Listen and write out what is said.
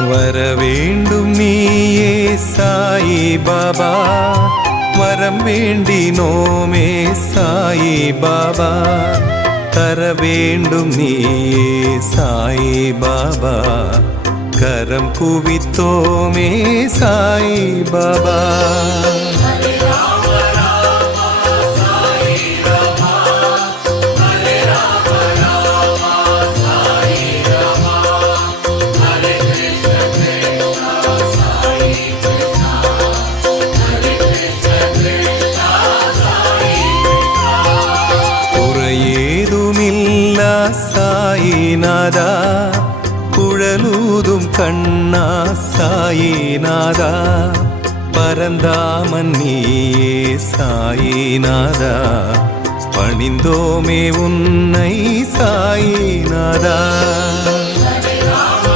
வரவேண்டும் நீயே சாயி பாபா, வரம் வேண்டினோமே சாயி பாபா, தர வேண்டும் நீயே சாயி பாபா, கரம் குவித்தோமே சாயி பாபா. குறையேதுமில்லா சாயிநாதா, குழலூதும் கண்ணா சாயிநாதா, பரந்தாமன் நீயே சாயிநாதா, பணிந்தோமே உன்னை சாயிநாதா.